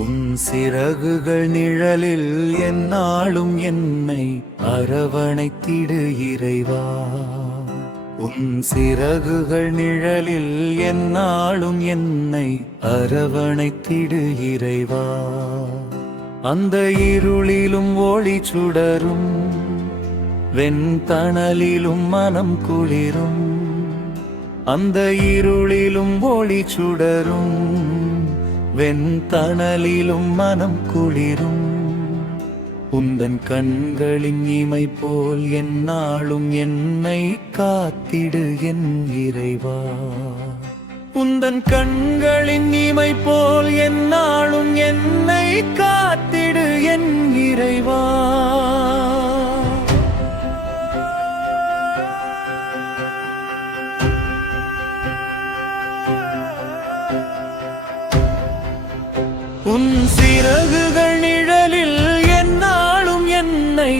உன் சிறகுகள் நிழலில் எந்நாளும் என்னை அரவணைத்திடு இறைவா. உன் சிறகுகள் நிழலில் எந்நாளும் என்னை அரவணைத்திடு இறைவா. அந்த இருளிலும் ஒளி சுடரும், வெண்தணலிலும் மனம் குளிரும். அந்த இருளிலும் ஒளி சுடரும், வெண்தணலிலும் மனம் குளிரும். உந்தன் கண்களின் இமை போல் எந்நாளும் என்னை காத்திடு என் இறைவா. உந்தன் கண்களின் இமை போல் எந்நாளும் என்னை காத்திடு என் இறைவா. உன் சிறகுகள் நிழலில் எந்நாளும் என்னை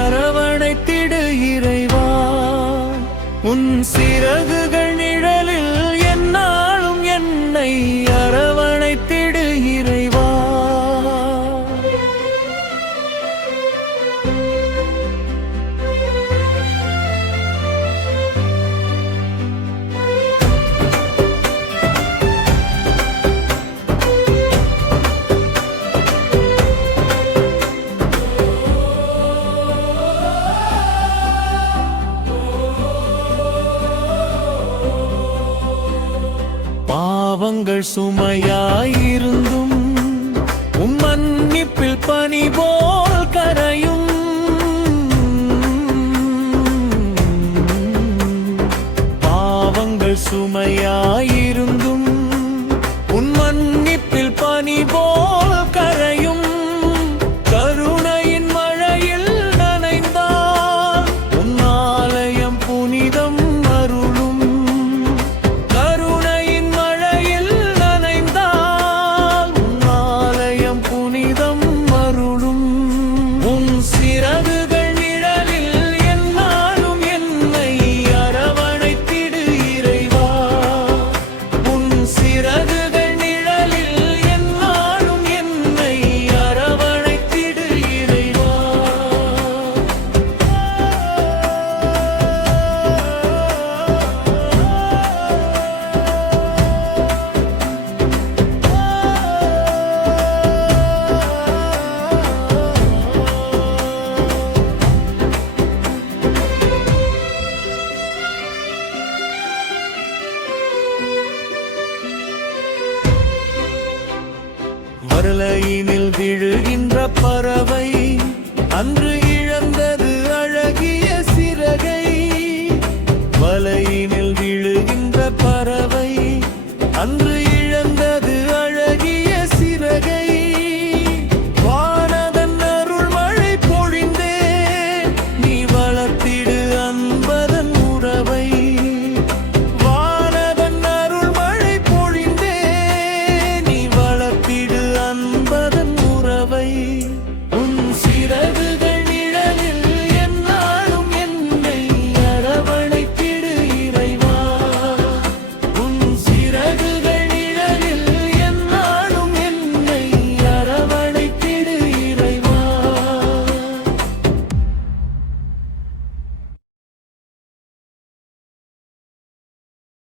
அரவணைத்திடு இறைவா. உன் சிறகுகள் நிழலில் எந்நாளும் என்னை அரவணைத்திடு இறைவா. பாவங்கள் சுமையாயிருந்தும் உம் மன்னிப்பில் பனி போல் கரையும். பாவங்கள் சுமையாயிருந்தும் உம் மன்னிப்பில் பனி போல் கரையும். கருணையின் மழையில் நனைந்தால் உன் ஆலயம் புனிதம் அருளும். வரலையினில் விழுகின்ற பறவை அன்று